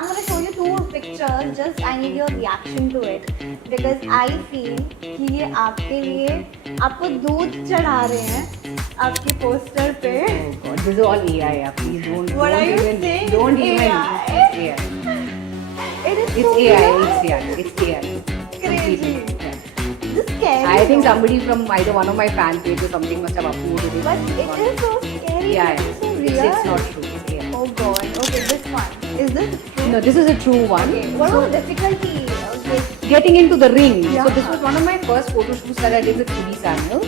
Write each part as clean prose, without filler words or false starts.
I'm gonna show you two pictures. Just I need your reaction to it because I feel कि ये आपके लिए आपको दूध चढ़ा रहे हैं आपके पोस्टर पे. Oh God, this is all AI. Please don't. What don't are you even, saying? Don't It's even. AI. It's AI. It is It's so AI. weird. It's AI. It's AI. Crazy. Completely. Yeah. This is scary. I think though. somebody from either one of my fan pages or something must have uploaded it. But it is so scary. Yeah, It is so yeah. real. It's not true. It's AI. Oh God. Okay, this one. Is this true? No, this is a true one. Okay. What was the difficulty? Okay. Getting into the ring. Yeah. So this was one of my first photo shoots that I did with Sudhi Samuel,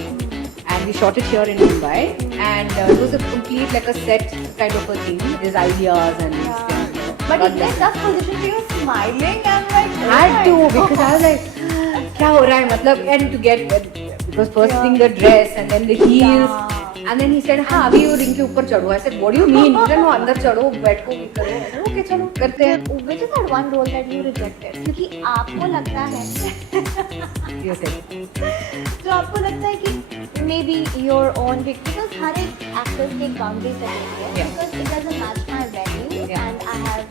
and we shot it here in Mumbai. And it was a complete like a set kind of a thing. There's ideas and Yeah. these things. But in that tough position, you were smiling. I'm like, oh Had my to God. because I was like, क्या हो रहा है मतलब, and to get because first thing the dress and then the heels. Yeah. And then he said, हाँ अभी वो ring के ऊपर चढ़ो. I said, what do you mean? He said, no अंदर चढ़ो, बैठो, करो. Okay चलो करते हैं. Which is that one role that you rejected? क्योंकि आपको लगता है You said. जो आपको लगता है कि maybe your own because हर एक actors की एक boundary set होती है Yeah. because it doesn't match my value Yeah. and I have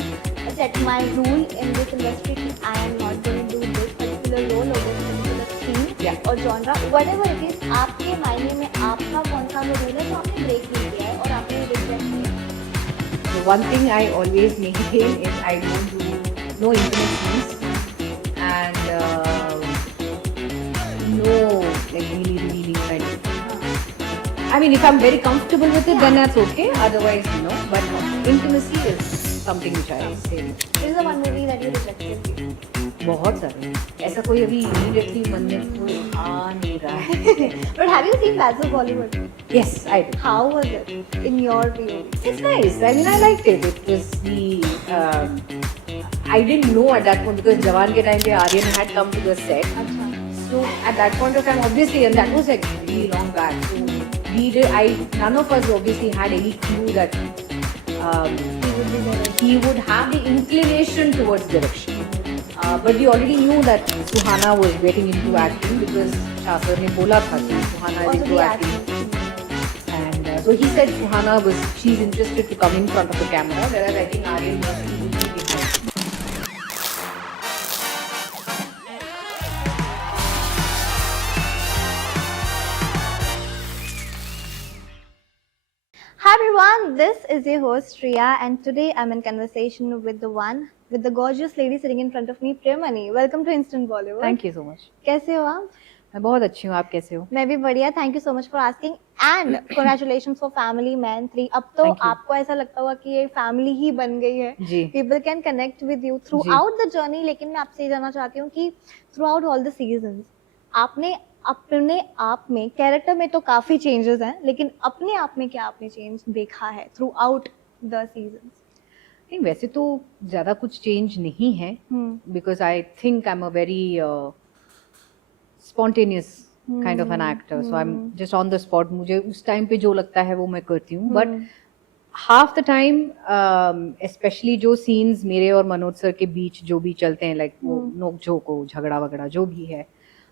set my rule in this industry कि I am not going to do this particular role or this particular scene Yeah. or genre whatever it is आपके मायने में आपका कौन सा वो role है तो आपने break नहीं किया है और आपने reject किया. The one thing I always maintain is I don't do no intimate scenes and no like really kind of. I mean, if I'm very comfortable with it, then that's okay. Otherwise, no. But intimacy is something which I say. This is the one movie that you rejected. बहुत सारे ऐसा कोई अभी immediately मन में कोई आ नहीं रहा है. But have you seen Bachelor Bollywood? Yes, I do. How was it in your view? It's nice. I mean, I liked it. It was the. I didn't know at that point because Jawan ke time pe Aryan had come to the set. अच्छा. So at that point of time, obviously, and that was like really long back. So we did. None of us obviously had any clue that He would be there. he would have the inclination towards direction. But we already knew that Suhana was getting into acting because Shah sir ne bola tha ki Suhana is Also into the acting. acting. And so he said she's interested to come in front of the camera, whereas I think Aryan was behind. Hi everyone, this is your host Riya, and today I'm in conversation with the gorgeous lady sitting in front of me, Priyamani. Welcome to Instant Bollywood. Thank you so much. कैसे हो आप? मैं बहुत अच्छी हूँ, आप कैसे हो? मैं भी बढ़िया. Thank you so much for asking and congratulations for Family Man 3. अब तो Thank you. आपको ऐसा लगता होगा कि ये family ही बन गई है. जी. People can connect with you throughout the journey. लेकिन मैं आपसे ये जानना चाहती हूँ कि throughout all the seasons आपने अपने आप में कैरेक्टर में तो काफी चेंजेस हैं लेकिन अपने आप में क्या आपने चेंज देखा है थ्रू आउट द सीजन? नहीं वैसे तो ज्यादा कुछ चेंज नहीं है because I think I am a very spontaneous kind of an actor so I am just on the spot. मुझे उस टाइम पे जो लगता है वो मैं करती हूँ. But half the time specially जो सीन्स मेरे और मनोज सर के बीच जो भी चलते हैं लाइक वो नोक झोंक हो झगड़ा वगड़ा जो भी है,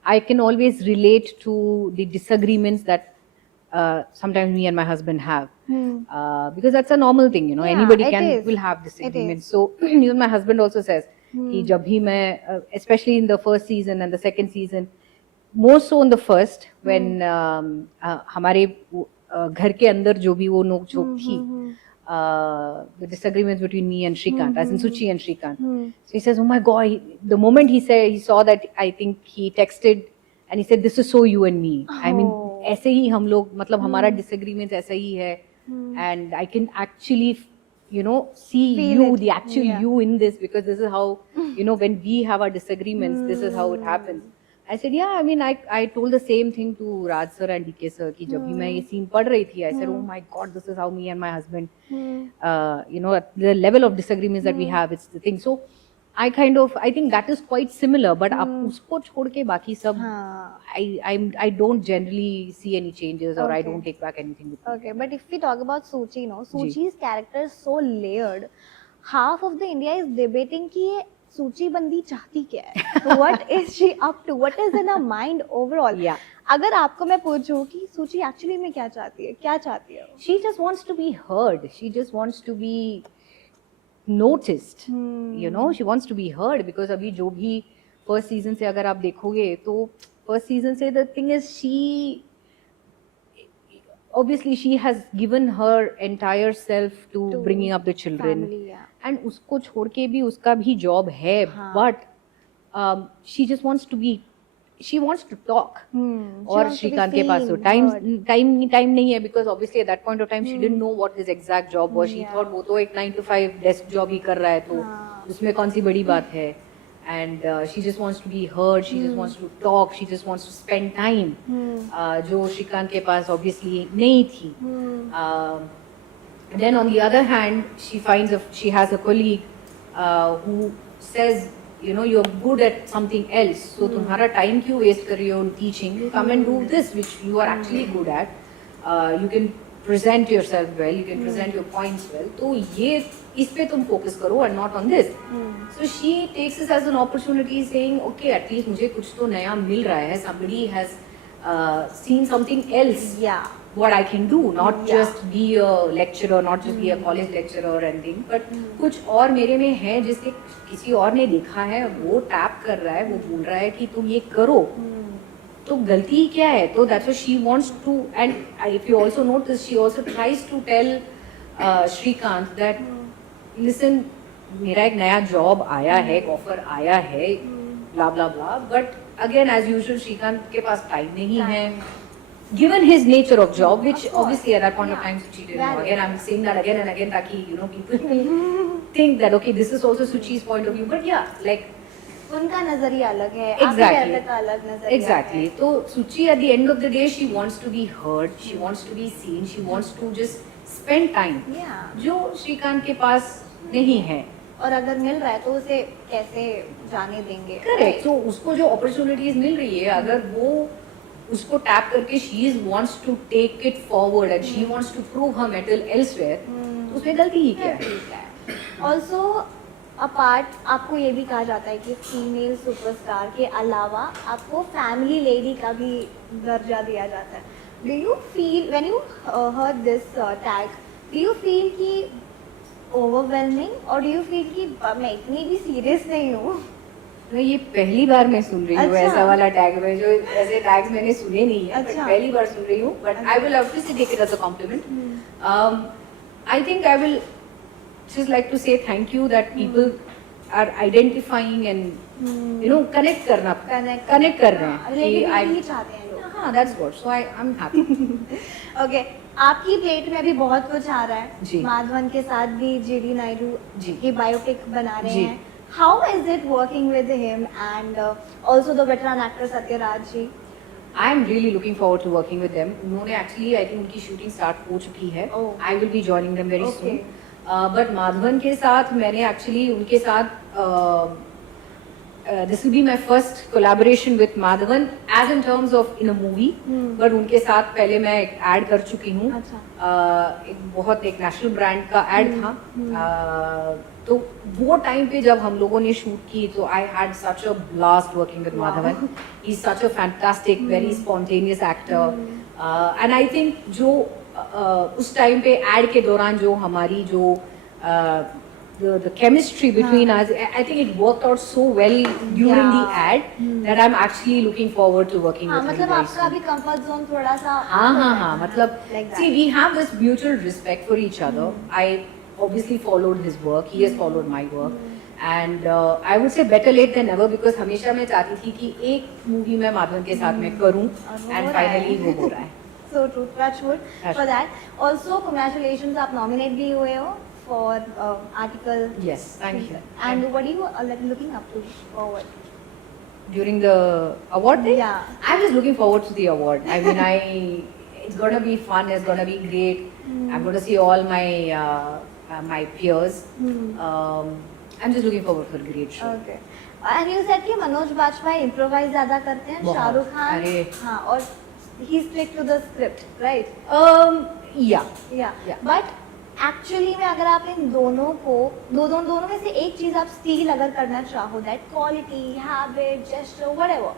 I can always relate to the disagreements that sometimes me and my husband have because that's a normal thing, you know. Yeah, Anybody it will have disagreements. So even my husband also says कि जब भी मैं especially in the first season and the second season, more so in the first when हमारे घर के अंदर जो भी वो नोक झोंक थी, the disagreements between me and Shrikant, as in Suchi and Shrikant. So he says, oh my God, the moment he saw that, I think he texted and he said, this is so you and me. I mean, ऐसे ही हम लोग, मतलब हमारा disagreements ऐसा ही है. And I can actually, you know, see Feel you, it. the actual Yeah. you in this, because this is how, you know, when we have our disagreements, this is how it happens. I said, yeah, I mean, I told the same thing to Raj sir and DK sir कि जब भी मैं ये scene पढ़ रही थी, I said, oh my God, this is how me and my husband, you know, the level of disagreements that we have, it's the thing. So I think that is quite similar, but अब उसको छोड़ के बाकी सब, I don't generally see any changes or I don't take back anything with me. Okay, but if we talk about Suchi, no, Suchi's character is so layered. Half of the India is debating कि ये सूची बंदी चाहती क्या है? What is she up to? What is in her mind overall? Yeah. अगर आपको मैं पूछूं कि सूची एक्चुअली में क्या चाहती है? She just wants to be heard. She just wants to be noticed. You know, she wants to be heard because अभी जो भी first season से अगर आप देखोगे तो first season से the thing is she obviously she has given her entire self to bringing up the children family, yeah. and उसको छोड़ के भी उसका भी job है हाँ. but she just wants to be she wants to talk और श्रीकांत के पास तो टाइम नहीं है because obviously at that point of time she didn't know what his exact job was. She thought वो तो एक 9 to 5 desk job ही कर रहा है तो उसमें कौन सी बड़ी बात है. And she just wants to be heard, she just wants to talk, she just wants to spend time जो श्रीकांत के पास obviously नहीं थी. Then on the other hand she has a colleague who says you know you're good at something else so तुम्हारा time क्यों waste कर रही हो on teaching, you come and do this which you are actually good at. You can present yourself well, you can present your points well, तो ये इस पे तुम focus करो and not on this. So she takes this as an opportunity saying okay at least मुझे कुछ तो नया मिल रहा है, somebody has seen something else what I can do, not just be a lecturer, not just be a college lecturer or anything, but कुछ और मेरे में है जिसके किसी और ने देखा है, वो टैप कर रहा है, वो बोल रहा है कि तुम ये करो, तो गलती क्या है. तो that's what she wants to, and if you also notice she also tries to tell Shrikant that listen मेरा एक नया जॉब आया है, एक ऑफर आया है, blah blah blah, but again as usual Shrikant के पास टाइम नहीं है given his nature of job, which obviously at that point of time Suchi didn't know. Again, I'm saying that again and again, taki you know people will think that okay, this is also Suchi's point of view, but yeah, like उनका नजरिया अलग है, exactly, आपके का अलग नजरिया exactly. है. तो Suchi at the end of the day, she wants to be heard, she wants to be seen, she wants to just spend time. Yeah. जो श्रीकांत के पास नहीं है. और अगर मिल रहा है तो उसे कैसे जाने देंगे. Correct. तो उसको जो opportunities मिल रही है, अगर वो उसको टैप करके she wants to take it forward and she wants to prove her mettle elsewhere, तो उसमें गलती ही क्या है. ऑल्सो अपार्ट आपको ये भी कहा जाता है कि फीमेल सुपरस्टार के अलावा आपको फैमिली लेडी का भी दर्जा दिया जाता है. Do you feel when you heard this tag, do you feel कि ओवरवेलमिंग और डू यू फील कि मैं इतनी भी सीरियस नहीं हूँ? मैं ये पहली बार मैं सुन रही हूँ ऐसा वाला टैग में, जो ऐसे टैग्स मैंने सुने नहीं है, बट पहली बार सुन रही हूँ. But I will obviously take it as a compliment. I think I will just like to say thank you that people are identifying and you know connect कर रहे हैं कि रिलेटिविटी चाहते हैं लोग. हाँ, that's what, so I'm happy. Okay, आपकी plate में भी बहुत कुछ आ रहा है. जी. माधवन के साथ भी जीडी नायडू जी. की बायोपिक बना रहे जी. हैं. How is it working with him and also the veteran actor Sathyaraj ji? I am really looking forward to working with them. उन्होंने actually I think उनकी shooting start हो चुकी है. Oh. I will be joining them very Okay. soon. But Madhavan के साथ मैंने actually उनके साथ this will be my first collaboration with Madhavan as in terms of in a movie. But उनके साथ पहले मैं एक ad कर चुकी हूँ. एक national brand का ad था. तो वो टाइम पे जब हम लोगों ने शूट की तो I had such a blast working with Madhavan. He's such a fantastic, very spontaneous actor. And I think जो उस टाइम पे ad के दौरान जो हमारी जो the chemistry between us, I think it worked out so well during the ad that I'm actually looking forward to working with him. मतलब आपका भी comfort zone थोड़ा सा. हाँ, मतलब see we have this mutual respect for each other. I obviously followed his work, he has followed my work. And I would say better late than never because हमेशा मैं चाहती थी कि एक मूवी मैं माधवन के साथ में करूं and finally वो हो रहा है. So true, touch wood for that. Also congratulations, आप nominate भी हुए हो for article. Yes, thank you. And what are you looking up to forward? During the award day? Yeah. I'm just looking forward to the award. I mean, it's gonna be fun. It's gonna be great. I'm gonna see all my peers. I'm just looking forward for a great show. Okay. And you said कि Manoj Bajpayee improvise ज़्यादा करते हैं, शाहरुख खान. हाँ, और he stick to the script, right? Yeah. But actually में अगर आप इन दोनों को दोनों में से एक चीज आप steal अगर करना चाहो, that quality, habit, gesture, whatever,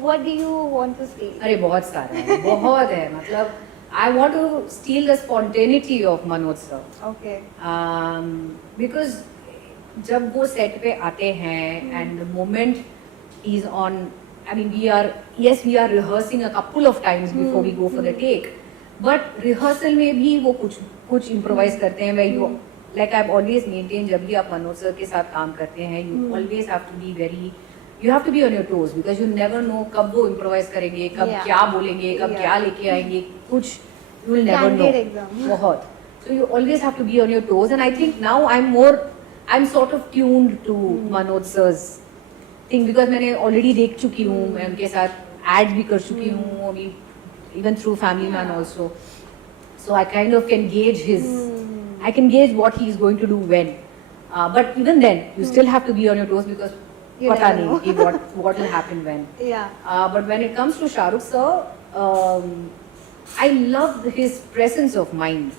what do you want to steal? अरे बहुत सारा है, बहुत है. मतलब I want to steal the spontaneity of Manoj sir. Okay. Because जब वो सेट पे आते हैं and the moment is on, I mean we are rehearsing a couple of times before we go for the take, but rehearsal में भी वो कुछ improvise करते हैं, where you like I've always maintained, जब भी आप मनोज सर के साथ काम करते हैं you always have to be very, you have to be on your toes because you never know कब वो इम्प्रोवाइज करेंगे, कब Yeah. क्या बोलेंगे, कब Yeah. क्या लेके आएंगे, कुछ you will never know. Candid एकदम. बहुत. So you always have to be on your toes, and I think now I'm sort of tuned to Manoj sir's thing because मैंने already देख चुकी हूँ, मैं उनके साथ ads भी कर चुकी हूँ, अभी even through Family Man also. So I kind of can gauge I can gauge what he is going to do when. But even then, you still have to be on your toes because You पता never know. नहीं कि what will happen when. Yeah. But when it comes to Shah Rukh sir, I love his presence of mind.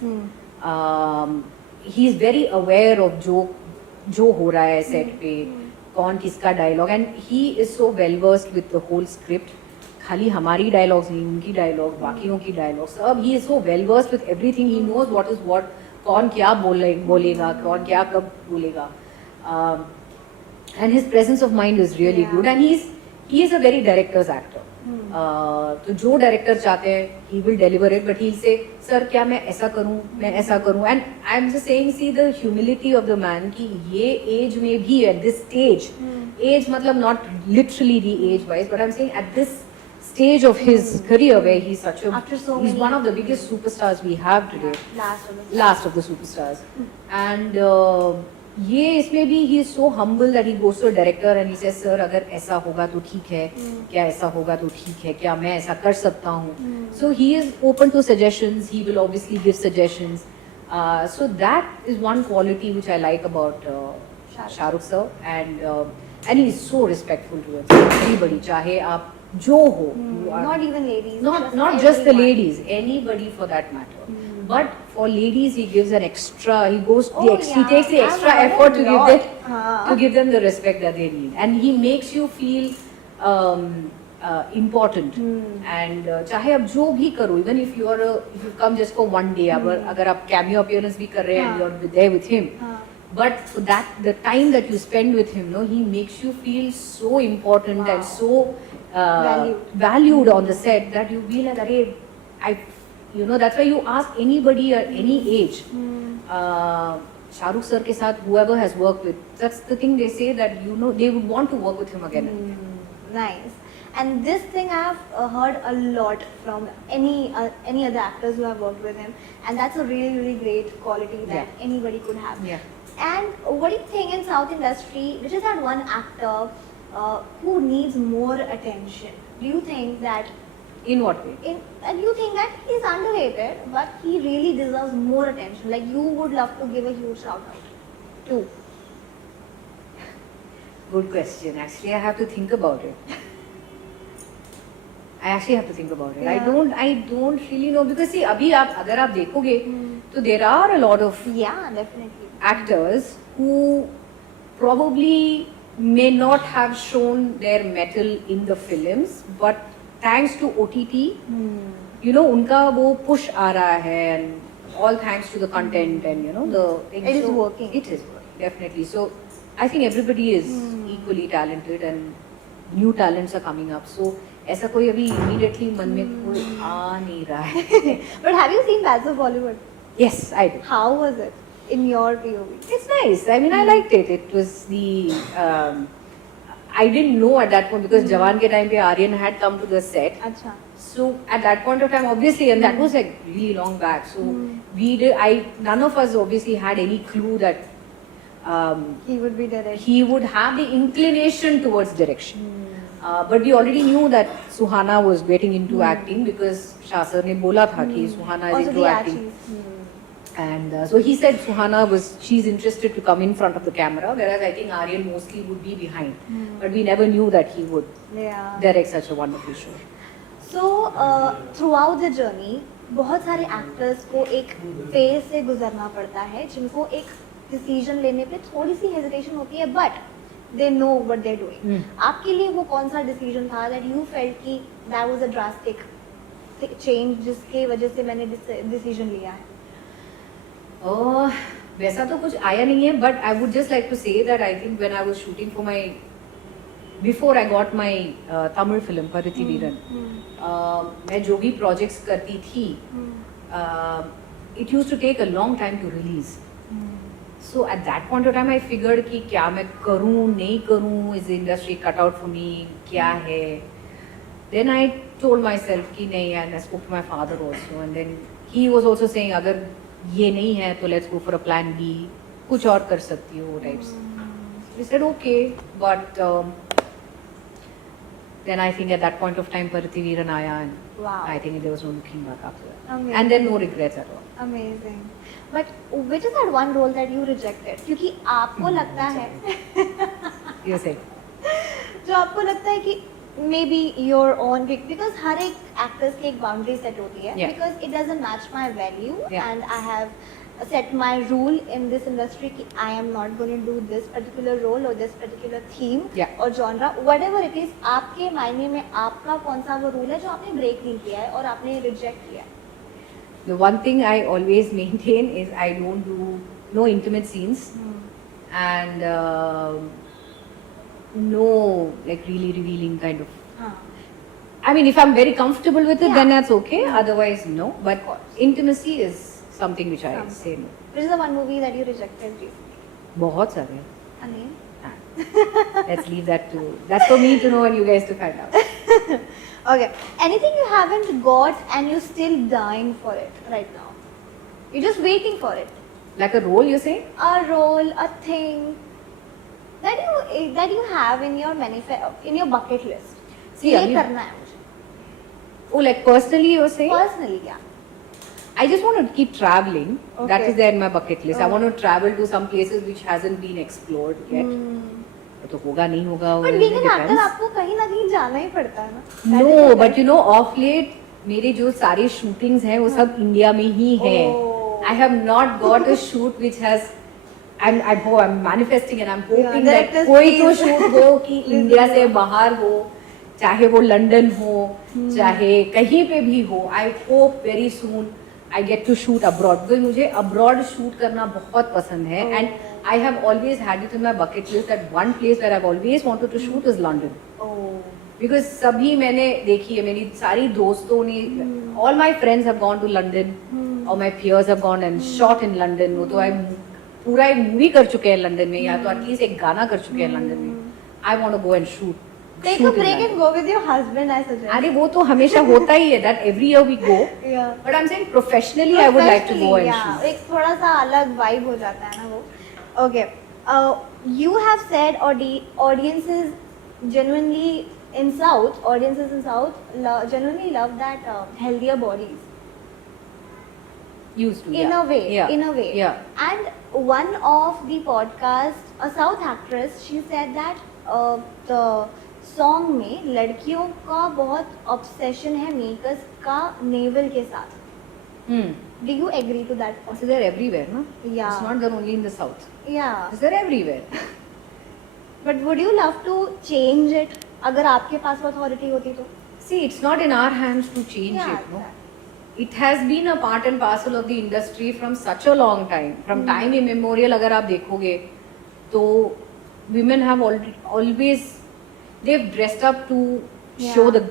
He is very aware of जो हो रहा है set पे, कौन किसका dialogue, and he is so well versed with the whole script. खाली हमारी dialogues नहीं, उनकी डायलॉग, बाकियों की डायलॉग्स, अब he is so well versed with everything. He knows what is what, कौन क्या बोलेगा, कौन क्या कब बोलेगा. And his presence of mind is really Yeah. good, and he is a very director's actor. तो जो डायरेक्टर चाहते हैं he will deliver it, but he'll say sir क्या मैं ऐसा करूं, मैं ऐसा करूं, and I'm just saying, see the humility of the man कि ये age में भी at this stage, age मतलब not literally the age wise, but I'm saying at this stage of his career where he's such a, After so he's many one of the biggest superstars we have today, Last last of the superstars. And ये इसमें भी he is so humble that he goes to a director and he says sir अगर ऐसा होगा तो ठीक है, क्या ऐसा होगा तो ठीक है, क्या मैं ऐसा कर सकता हूँ. So he is open to suggestions, he will obviously give suggestions. So that is one quality which I like about Shah Rukh sir, and he is so respectful towards everybody, चाहे आप जो हो, you are- Not even ladies. not just the everyone. ladies, anybody for that matter. But for ladies, he gives an extra. He goes Oh, he yeah. takes the extra I've heard effort to a give lot. them to give them the respect that they need, and he makes you feel important. And चाहे आप जो भी करो, even if you come just for one day, अगर आप cameo appearance भी कर रहे हैं and you're there with him. But for that, the time that you spend with him, no, he makes you feel so important and so valued on the set that you feel like, that's why you ask anybody at any age, Shah Rukh sir के साथ whoever has worked with, that's the thing they say, that they would want to work with him again. Nice. And this thing I have heard a lot from any other actors who have worked with him, and that's a really, really great quality that anybody could have. Yeah. And what do you think in South industry, which is that one actor who needs more attention? Do you think that In what way? and you think that he's underrated, but he really deserves more attention? Like you would love to give a huge shout out to. Good question. Actually, I have to think about it. I actually have to think about it. Yeah. I don't really know, because see, अगर आप देखोगे, तो there are a lot of Yeah, definitely. actors who probably may not have shown their mettle in the films, but thanks to OTT, उनका वो push आ रहा है, and all thanks to the content and the thing. It is working. It is working, definitely. So I think everybody is equally talented and new talents are coming up. So ऐसा कोई अभी immediately मन में कोई आ नहीं रहा है. But have you seen Bats of Bollywood? Yes, I did. How was it in your POV? It's nice. I mean, I liked it. It was I didn't know at that point, because Jawan ke time pe Aryan had come to the set. Acha. So at that point of time, obviously, and that was like really long back. So none of us obviously had any clue that He would be directed. he would have the inclination towards direction. But we already knew that Suhana was getting into acting, because Shah sir ne bola tha ki Suhana is Also into the acting. Achis. And so he said she's interested to come in front of the camera, whereas I think Aryan mostly would be behind. But we never knew that he would Yeah. direct such a wonderful show. So throughout the journey, बहुत सारे actors को एक phase से गुजरना पड़ता है, जिनको एक decision लेने पे थोड़ी सी hesitation होती है, but they know what they're doing. आपके लिए वो कौन सा decision था that you felt कि that was a drastic change जिसके वजह से मैंने decision लिया है? वैसा तो कुछ आया नहीं है, but I would just like to say that I think when I was shooting for my before I got my Tamil film Paruthi Veeran, मैं जो भी प्रोजेक्ट्स करती थी, it used to take a long time to release. So at that point of time I figured कि क्या मैं करूँ नहीं करूँ, is the industry cut out for me, क्या है. Then I told myself कि नहीं, and I spoke to my father also, and then he was also saying अगर ये नहीं है तो let's go for a plan B, कुछ और कर सकती हो types. We said okay, but then I think at that point of time Pariti Veeran आया, and Wow. I think there was no looking back after that. Amazing. And then no regrets at all. Amazing. But which is that one role that you rejected? क्योंकि आपको लगता है You say. जो आपको लगता है कि maybe your own because हर एक actors की एक boundary set होती है, Yeah. because it doesn't match my value, Yeah. and I have set my rule in this industry कि I am not going to do this particular role or this particular theme Yeah. or genre, whatever it is. आपके मायने में आपका कौन सा वो rule है जो आपने break नहीं किया है और आपने reject किया है? The one thing I always maintain is I don't do no intimate scenes and no like really revealing kind of. हाँ. I mean, if I'm very comfortable with it, Yeah. then that's okay. Otherwise, no. But intimacy is something which I say no. Which is the one movie that you rejected recently? बहुत सारे. A name? Let's leave that to. That's for me to know and you guys to find out. Okay. Anything you haven't got and you're still dying for it right now? You're just waiting for it. Like a role, you say? A role, a thing that you have in your in your bucket list. See, ये I mean- करना है मुझे. Oh, like personally, you're saying? Personally, yeah. I just want to keep traveling. That Okay. is there in my bucket list. I Oh. want to travel to some places which hasn't been explored yet. तो होगा नहीं होगा. But it being an actor, depends. आपको कहीं ना कहीं जाना ही पड़ता है ना. That is No, the but thing. you know, off late मेरे जो सारे shootings हैं वो सब इंडिया में ही हैं. Oh. I have not got a shoot which has. I'm manifesting and I'm hoping that directors, कोई तो please. shoot हो कि इंडिया से बाहर हो, चाहे वो लंदन हो, चाहे कहीं पे भी हो. I hope very soon I get to shoot abroad because मुझे abroad shoot करना बहुत पसंद है. Oh. And I have always had it in my bucket list that one place where I've always wanted to shoot is London. Oh. Because सभी मैंने देखी है, मेरी सारी दोस्तों ने, all my friends have gone to London, or my peers have gone and shot in London. वो तो पूरा एक मूवी कर चुके हैं लंदन में, या तो एटलीस्ट एक गाना कर चुके हैं लंदन में. I want to go and shoot. Take shoot a in break London. and go with your husband, I suggest. अरे वो तो हमेशा होता ही है, that every year we go. Yeah. But I'm saying professionally I would like to go and yeah, shoot. एक थोड़ा सा अलग vibe हो जाता है ना वो. Okay. You have said audiences genuinely in South, genuinely love that healthier bodies. Used to, In yeah. a way, Yeah. in a way. Yeah. And one of the podcast, a South actress, she said that the song में लड़कियों का बहुत obsession है makers का navel के साथ. Hmm. Do you agree to that? So they're everywhere, no? Yeah. It's not there only in the south. Yeah. It's there everywhere. But would you love to change it? अगर आपके पास authority होती तो? See, it's not in our hands to change Yeah, it, no? It has been a part and parcel of the industry from such a long time. From time immemorial, अगर आप देखोगे, तो women have always they've dressed up to show Yeah.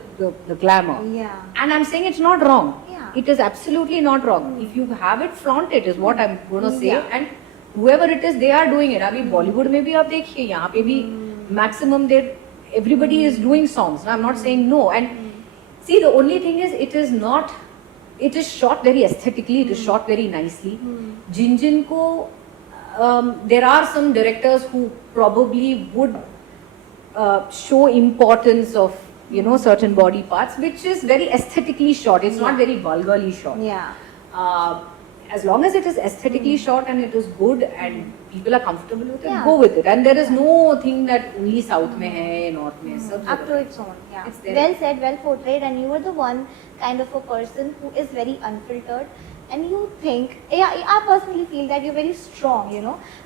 the glamour. Yeah. And I'm saying it's not wrong. Yeah. It is absolutely not wrong. If you have it, flaunt it is what I'm going to say. Yeah. And whoever it is, they are doing it. अभी Bollywood में भी आप देखिए, यहाँ पे भी maximum everybody is doing songs. I'm not saying no. And see, the only thing is, it is shot very aesthetically. It is shot very nicely. Jin को there are some directors who probably would show importance of certain body parts, which is very aesthetically shot. It's not very vulgarly shot. Yeah. As long as it is aesthetically shot and it is good and people are comfortable with it, Yeah. go with it. And there is no thing that only south में है, north में है, सब Up जगह to पे. its own. Yeah. It's there. Well said, well portrayed, and you are the one kind of a person who is very unfiltered, and you think, yeah, I personally feel that you're very strong,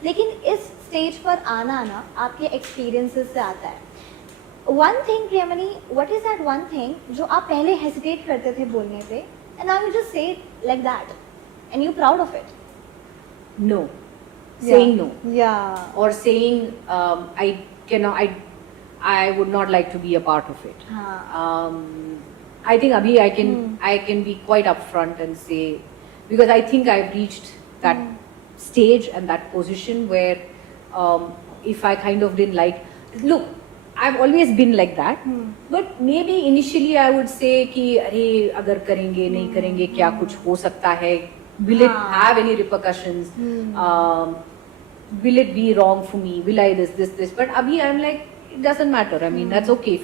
लेकिन इस stage पर आना ना आपके experiences से आता है. One thing, Priyamani, what is that one thing जो आप पहले hesitate करते थे बोलने पे, and now you just say it like that, and you're proud of it? No. saying no Yeah. or saying I cannot, I would not like to be a part of it. हाँ. I think abhi I can be quite upfront and say, because I think I've reached that stage and that position where if I kind of didn't like, look, I've always been like that, but maybe initially I would say कि अरे अगर करेंगे नहीं करेंगे क्या कुछ हो सकता है, will it have any repercussions, will it be wrong for me, will I this, but abhi I'm like it doesn't matter, I mean that's okay,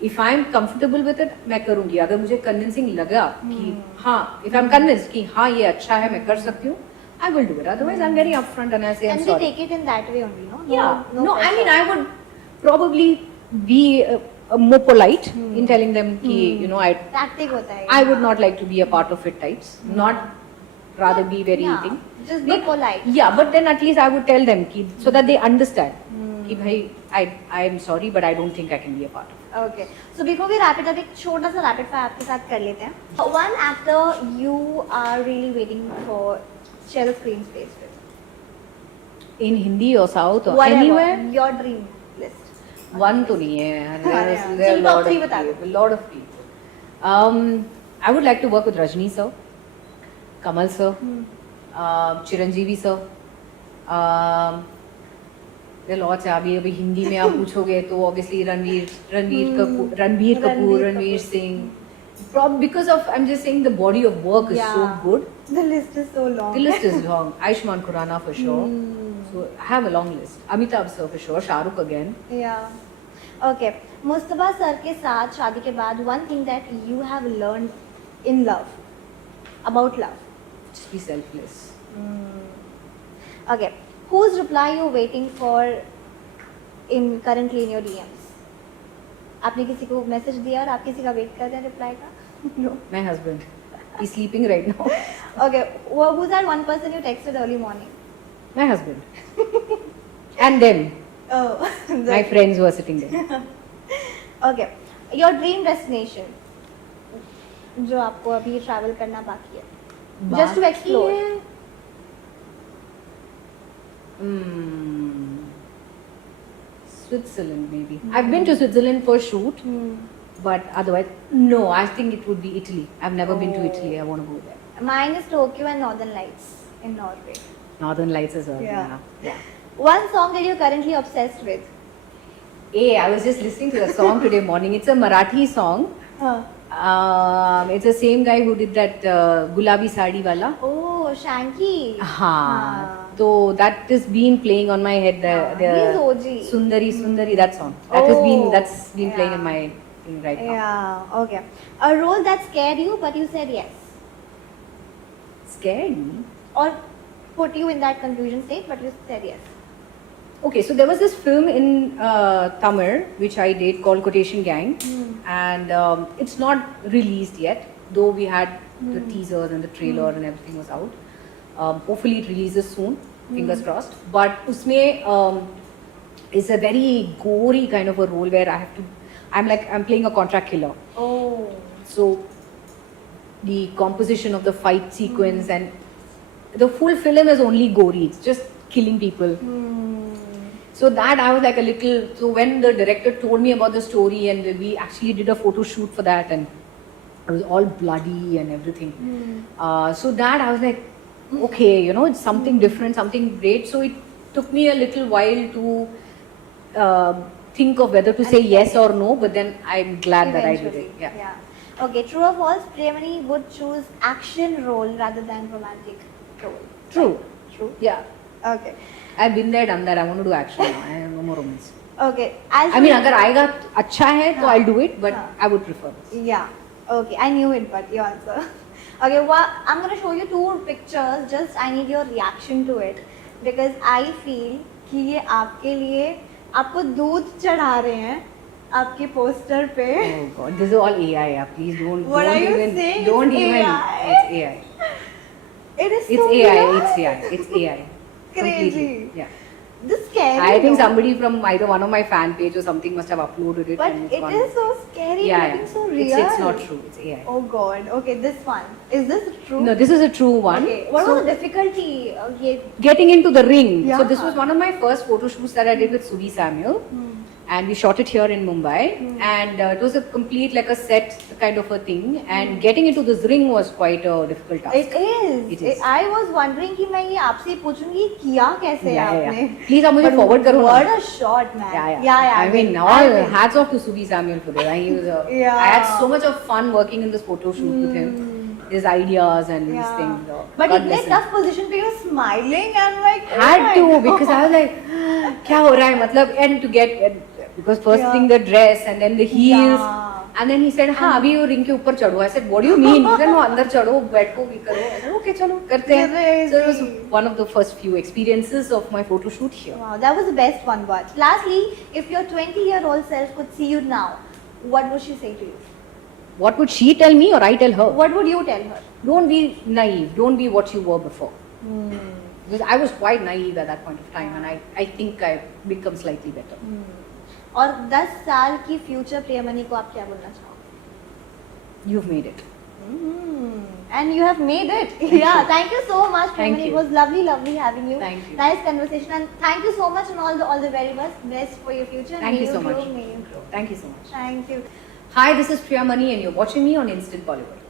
if I'm comfortable with it मैं करूँगी, अगर मुझे convincing लगा कि हाँ, if I'm convinced कि हाँ ये अच्छा है मैं कर सकती हूँ, I will do it, otherwise I'm very upfront and I say I'm And sorry. we take it in that way only, no? Yeah, no, I pressure. mean I would probably be more polite in telling them कि you know Tactic होता है. I would not like to be a part of it types, not rather be very Yeah, eating. just be polite. Yeah, but then at least I would tell them कि, so that they understand कि भाई I am sorry but I don't think I can be a part of it. Okay. So before we wrap it up, एक छोटा सा rapid fire आपके साथ कर लेते हैं. One actor you are really waiting for share the screen space with. In Hindi or South or Whatever. anywhere, Your dream list. one तो नहीं है. हाँ, There are चलो, top a lot three of बता दो. people. A lot of people. I would like to work with Rajni sir, Kamal sir, Chiranjeevi sir. There are lots. अभी हिंदी में आप पूछोगे तो obviously Ranbir Kapoor, Singh. Because of, I'm just saying the body of work is so good. The list is so long. The list is long. Ayushmann Khurrana for sure. So I have a long list. Amitabh sir for sure. Shah Rukh again. Yeah. Okay. Mustafa sir के साथ शादी के बाद one thing that you have learned in love, about love. Just be selfless. Okay. Whose reply you waiting for in currently in your DMs? आपने किसी को message दिया और आप किसी का वेट कर रहे हैं रिप्लाई का? No. My husband. He's sleeping right now. Okay. Who's that one person you texted early morning? My husband. And them. Oh. My friends who are sitting there. Okay. Your dream destination. जो आपको अभी travel करना बाकी है. Just to explore. Switzerland maybe. I've been to Switzerland for shoot, but otherwise, no. I think it would be Italy. I've never been to Italy. I want to go there. Mine is Tokyo and Northern Lights in Norway. Northern Lights as well. Yeah. Yeah. One song that you're currently obsessed with. Hey, I was just listening to the song today morning. It's a Marathi song. It's the same guy who did that Gulabi Sadi wala. Oh, Shanky. हाँ. So that has been playing on my head. He's OG. Sundari, that song. That's been playing in my thing right now. Yeah. Okay. A role that scared you, but you said yes, Scared me. or put you in that confusion state, but you said yes. Okay, so there was this film in Tamil which I did called Quotation Gang, and it's not released yet, though we had the teasers and the trailer and everything was out. Hopefully it releases soon, fingers crossed. But usme is a very gory kind of a role where I'm playing a contract killer. Oh. So the composition of the fight sequence and the full film is only gory. It's just killing people. So that I was like a little. So when the director told me about the story and we actually did a photo shoot for that and it was all bloody and everything. So that I was like, okay, you know, it's something different, something great. So it took me a little while to think of whether to say yes or no. But then I'm glad that I did it. Yeah. Okay. True or false? Priyamani would choose action role rather than romantic role. True. True. Yeah. Okay. I've been there, done that. I want to do action now. I am no more romance. Okay. I mean, अगर आएगा अच्छा है तो I'll do it, but हाँ. I would prefer this. Yeah. Okay. I knew it, but your answer. Okay. Well, I'm gonna show you two pictures. Just I need your reaction to it because I feel कि ये आपके लिए आपको दूध चढ़ा रहे हैं आपके पोस्टर पे. Oh God, this is all AI. Yeah. Please don't. What don't are you even, saying? Don't It's even. AI? It's AI. It is It's so AI. weird. It's AI. It's AI. Crazy. Completely. Yeah. This is scary. I think no? somebody from either one of my fan page or something must have uploaded it. But and it's it gone. is so scary. Yeah, looking yeah. so real. It's not true. It's AI. Oh God. Okay, this one. Is this true? No, this is a true one. Okay. What So, was the difficulty? getting into the ring. Yeah. So this was one of my first photo shoots that I did with Subi Samuel. And we shot it here in Mumbai, and it was a complete like a set kind of a thing. And getting into this ring was quite a difficult task. It is. It is. I was wondering कि मैं ये आपसे पूछूंगी किया कैसे आपने? Please आप मुझे But forward करो ना. What a shot, man. Yeah. I mean, I all will. hats off to Subi Samuel for that. He was Yeah. I had so much of fun working in this photo shoot with him. His ideas and his things. But God in bless a him. tough position पे you're smiling and like oh Had my to God. because I was like क्या हो रहा है मतलब and to get because first Yeah. thing the dress and then the heels Yeah. and then he said हाँ अभी वो ring के ऊपर चढ़ो. I said what do you mean? He said no अंदर चढ़ो बैठो भी करो. I said okay चलो करते हैं. So it was one of the first few experiences of my photo shoot here. Wow, that was the best one. But lastly, if your 20-year-old self could see you now, what would she say to you? What would she tell me or I tell her? What would you tell her? Don't be naive. Don't be what you were before. Because I was quite naive at that point of time, and I think I've become slightly better. और 10 साल की future Priyamani को आप क्या बोलना चाहोगे? You've made it. And you have made it. Yeah, thank you so much, Thank Priyamani. you. It was lovely having you. Thank you. Nice conversation, and thank you so much, and all the very best for your future. Thank May you so grow, much. May you grow. Thank you so much. Thank you. Hi, this is Priya Mani, and you're watching me on Instant Bollywood.